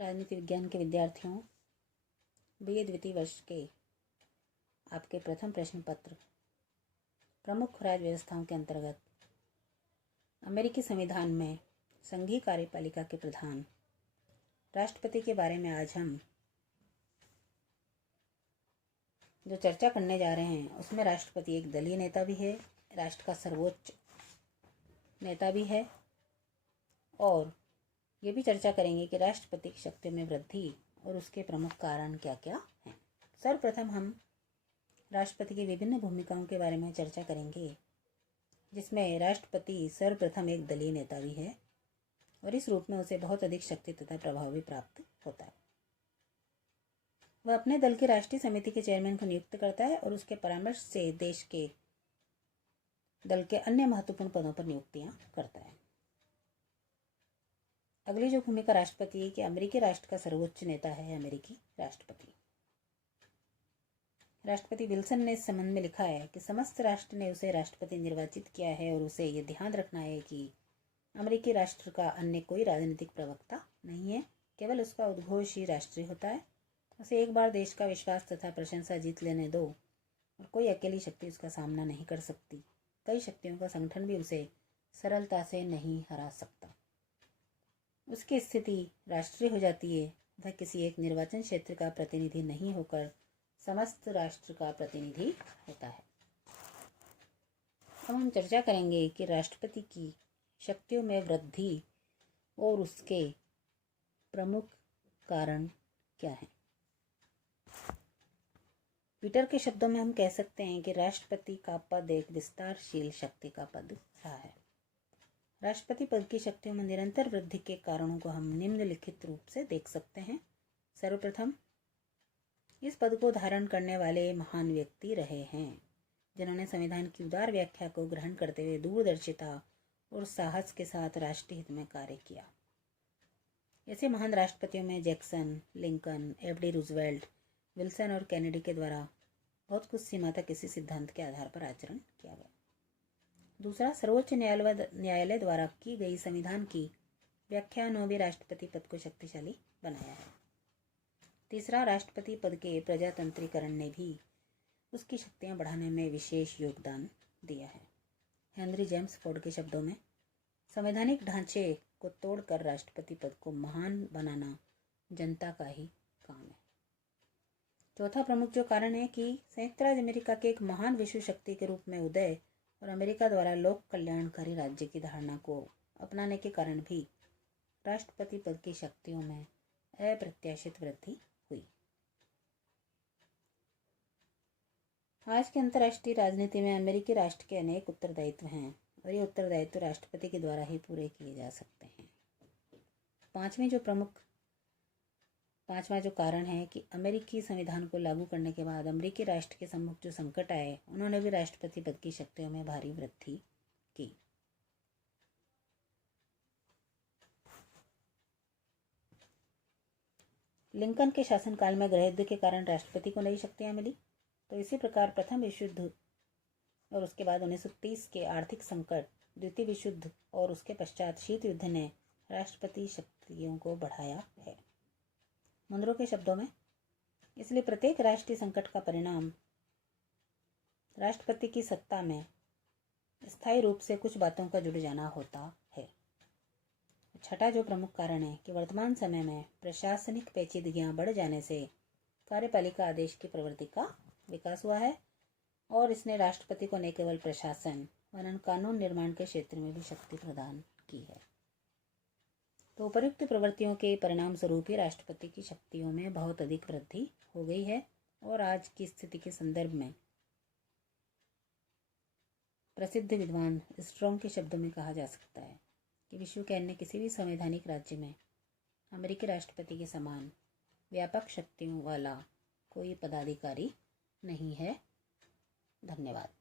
राजनीति विज्ञान के विद्यार्थियों, BA द्वितीय वर्ष के आपके प्रथम प्रश्न पत्र प्रमुख राज्य व्यवस्थाओं के अंतर्गत अमेरिकी संविधान में संघीय कार्यपालिका के प्रधान राष्ट्रपति के बारे में आज हम जो चर्चा करने जा रहे हैं उसमें राष्ट्रपति एक दलीय नेता भी है, राष्ट्र का सर्वोच्च नेता भी है और ये भी चर्चा करेंगे कि राष्ट्रपति की शक्तियों में वृद्धि और उसके प्रमुख कारण क्या क्या हैं। सर्वप्रथम हम राष्ट्रपति की विभिन्न भूमिकाओं के बारे में चर्चा करेंगे, जिसमें राष्ट्रपति सर्वप्रथम एक दलीय नेता भी है और इस रूप में उसे बहुत अधिक शक्ति तथा प्रभाव भी प्राप्त होता है। वह अपने दल की राष्ट्रीय समिति के चेयरमैन को नियुक्त करता है और उसके परामर्श से देश के दल के अन्य महत्वपूर्ण पदों पर नियुक्तियां करता है। अगली जो भूमिका राष्ट्रपति है कि अमेरिकी राष्ट्र का सर्वोच्च नेता है अमेरिकी राष्ट्रपति। राष्ट्रपति विल्सन ने इस संबंध में लिखा है कि समस्त राष्ट्र ने उसे राष्ट्रपति निर्वाचित किया है और उसे ये ध्यान रखना है कि अमेरिकी राष्ट्र का अन्य कोई राजनीतिक प्रवक्ता नहीं है, केवल उसका उद्घोष ही राष्ट्रीय होता है। उसे एक बार देश का विश्वास तथा प्रशंसा जीत लेने दो और कोई अकेली शक्ति उसका सामना नहीं कर सकती। कई शक्तियों का संगठन भी उसे सरलता से नहीं हरा सकता। उसकी स्थिति राष्ट्रीय हो जाती है। वह किसी एक निर्वाचन क्षेत्र का प्रतिनिधि नहीं होकर समस्त राष्ट्र का प्रतिनिधि होता है। अब हम चर्चा करेंगे कि राष्ट्रपति की शक्तियों में वृद्धि और उसके प्रमुख कारण क्या हैं। पीटर के शब्दों में हम कह सकते हैं कि राष्ट्रपति का पद एक विस्तारशील शक्ति का पद रहा है। राष्ट्रपति पद की शक्तियों में निरंतर वृद्धि के कारणों को हम निम्नलिखित रूप से देख सकते हैं। सर्वप्रथम, इस पद को धारण करने वाले महान व्यक्ति रहे हैं जिन्होंने संविधान की उदार व्याख्या को ग्रहण करते हुए दूरदर्शिता और साहस के साथ राष्ट्रीय हित में कार्य किया। ऐसे महान राष्ट्रपतियों में Jackson, Lincoln, FD Roosevelt, Wilson और कैनेडी के द्वारा बहुत कुछ सीमा तक इसी सिद्धांत के आधार पर आचरण किया गया। दूसरा, सर्वोच्च न्यायालय द्वारा की गई संविधान की व्याख्या ने भी राष्ट्रपति पद को शक्तिशाली बनाया है। तीसरा, राष्ट्रपति पद के प्रजातंत्रीकरण ने भी उसकी शक्तियां बढ़ाने में विशेष योगदान दिया है। हेनरी जेम्स फोर्ड के शब्दों में, संवैधानिक ढांचे को तोड़कर राष्ट्रपति पद को महान बनाना जनता का ही काम है। चौथा प्रमुख जो कारण है कि संयुक्त राज्य अमेरिका के एक महान विश्व शक्ति के रूप में उदय और अमेरिका द्वारा लोक कल्याणकारी राज्य की धारणा को अपनाने के कारण भी राष्ट्रपति पद की शक्तियों में अप्रत्याशित वृद्धि हुई। आज की अंतर्राष्ट्रीय राजनीति में अमेरिकी राष्ट्र के अनेक उत्तरदायित्व हैं और ये उत्तरदायित्व राष्ट्रपति के द्वारा ही पूरे किए जा सकते हैं। पांचवा जो कारण है कि अमेरिकी संविधान को लागू करने के बाद अमेरिकी राष्ट्र के सम्मुख जो संकट आए, उन्होंने भी राष्ट्रपति पद की शक्तियों में भारी वृद्धि की। लिंकन के शासनकाल में गृह युद्ध के कारण राष्ट्रपति को नई शक्तियां मिली, तो इसी प्रकार प्रथम विश्व युद्ध और उसके बाद 1930 के आर्थिक संकट, द्वितीय विश्व युद्ध और उसके पश्चात शीत युद्ध ने राष्ट्रपति शक्तियों को बढ़ाया है। मुनरो के शब्दों में, इसलिए प्रत्येक राष्ट्रीय संकट का परिणाम राष्ट्रपति की सत्ता में स्थायी रूप से कुछ बातों का जुड़ जाना होता है। छठा जो प्रमुख कारण है कि वर्तमान समय में प्रशासनिक पेचीदगियां बढ़ जाने से कार्यपालिका आदेश की प्रवृत्ति का विकास हुआ है और इसने राष्ट्रपति को न केवल प्रशासन वरन कानून निर्माण के क्षेत्र में भी शक्ति प्रदान की है। तो उपयुक्त प्रवृत्तियों के परिणाम स्वरूप ही राष्ट्रपति की शक्तियों में बहुत अधिक वृद्धि हो गई है और आज की स्थिति के संदर्भ में प्रसिद्ध विद्वान स्ट्रॉन्ग के शब्दों में कहा जा सकता है कि विश्व के अन्य किसी भी संवैधानिक राज्य में अमेरिकी राष्ट्रपति के समान व्यापक शक्तियों वाला कोई पदाधिकारी नहीं है। धन्यवाद।